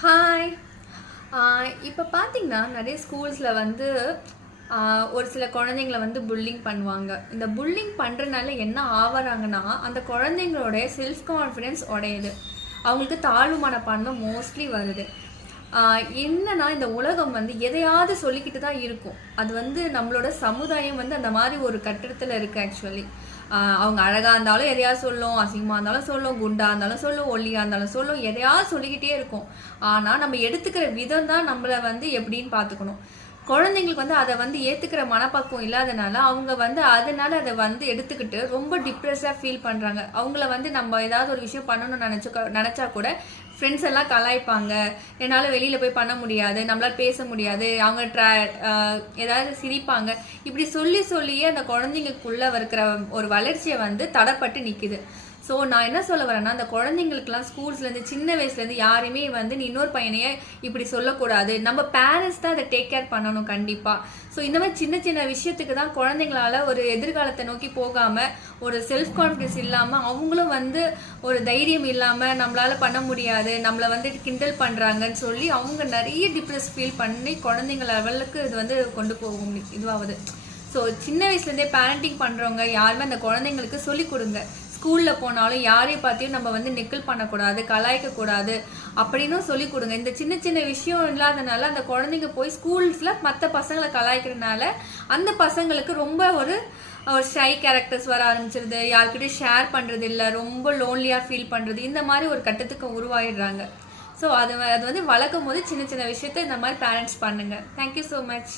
Hi ah, இப்போ பார்த்தீங்கன்னா நிறைய ஸ்கூல்ஸில் வந்து ஒரு சில குழந்தைங்கள வந்து புல்லிங் பண்ணுவாங்க. இந்த புல்லிங் பண்ணுறதுனால என்ன ஆவறாங்கன்னா அந்த குழந்தைங்களோட செல்ஃப் கான்ஃபிடென்ஸ் உடையுது. அவங்களுக்கு தாழ்வு மனப்பான்மை மோஸ்ட்லி வருது. என்னன்னா இந்த உலகம் வந்து எதையாவது சொல்லிக்கிட்டு தான் இருக்கும். அது வந்து நம்மளோட சமுதாயம் வந்து அந்த மாதிரி ஒரு கட்டிடத்தில் இருக்குது ஆக்சுவலி அவங்க அழகாக இருந்தாலும் எதையாவது சொல்லும் அசிங்கமாக இருந்தாலும் சொல்லும் குண்டாக இருந்தாலும் சொல்லும் ஒல்லியாக இருந்தாலும் சொல்லும் எதையாவது சொல்லிக்கிட்டே இருக்கும். ஆனால் நம்ம எடுத்துக்கிற விதம் தான் நம்மளை வந்து எப்படின்னு பார்த்துக்கணும். குழந்தைங்களுக்கு வந்து அதை வந்து ஏற்றுக்கிற மனப்பக்குவம் இல்லாதனால அவங்க வந்து அதனால அதை வந்து எடுத்துக்கிட்டு ரொம்ப டிப்ரெஸ்ஸாக ஃபீல் பண்ணுறாங்க அவங்கள வந்து நம்ம ஏதாவது ஒரு விஷயம் பண்ணணும்னு நினச்ச நினச்சா கூட ஃப்ரெண்ட்ஸ் எல்லாம் கலாய்ப்பாங்க. என்னால் வெளியில் போய் பண்ண முடியாது நம்மளால் பேச முடியாது அவங்க ட்ரா ஏதாவது சிரிப்பாங்க. இப்படி சொல்லி சொல்லியே அந்த குழந்தைங்களுக்குள்ள இருக்கிற ஒரு வளர்ச்சியை வந்து தடைப்பட்டு நிற்கிது ஸோ நான் என்ன சொல்ல வரேன்னா அந்த குழந்தைங்களுக்குலாம் ஸ்கூல்ஸ்லேருந்து சின்ன வயசுலேருந்து யாருமே வந்து நீ இன்னொரு பையனையே இப்படி சொல்லக்கூடாது. நம்ம பேரண்ட்ஸ் தான் அதை டேக் கேர் பண்ணணும் கண்டிப்பாக ஸோ இந்த மாதிரி சின்ன சின்ன விஷயத்துக்கு தான் குழந்தைங்களால ஒரு எதிர்காலத்தை நோக்கி போகாமல் ஒரு செல்ஃப் கான்ஃபிடன்ஸ் இல்லாமல் அவங்களும் வந்து ஒரு தைரியம் இல்லாமல் நம்மளால் பண்ண முடியாது. நம்மளை வந்து கிண்டல் பண்ணுறாங்கன்னு சொல்லி அவங்க நிறைய டிப்ரெஸ் ஃபீல் பண்ணி குழந்தைங்க லெவலுக்கு இது வந்து கொண்டு போகும் இதுவாகுது ஸோ சின்ன வயசுலேருந்தே பேரண்டிங் பண்ணுறவங்க யாருமே அந்த குழந்தைங்களுக்கு சொல்லிக் கொடுங்க. ஸ்கூலில் போனாலும் யாரையும் பார்த்தியும் நம்ம வந்து நிக்கல் பண்ணக்கூடாது கலாய்க்கக்கூடாது அப்படின்னும் சொல்லிக் கொடுங்க. இந்த சின்ன சின்ன விஷயம் இல்லாதனால அந்த குழந்தைங்க போய் ஸ்கூல்ஸில் மற்ற பசங்களை கலாய்க்கிறதுனால அந்த பசங்களுக்கு ரொம்ப ஒரு ஒரு ஷை கேரக்டர்ஸ் வர ஆரம்பிச்சிருது. யார்கிட்டயும் ஷேர் பண்ணுறது இல்லை ரொம்ப லோன்லியாக ஃபீல் பண்ணுறது இந்த மாதிரி ஒரு கட்டத்துக்கு உருவாயிடுறாங்க. ஸோ அது அது வந்து வளர்க்கும் போது சின்ன சின்ன விஷயத்த இந்த மாதிரி பேரண்ட்ஸ் பண்ணுங்க. Thank you so much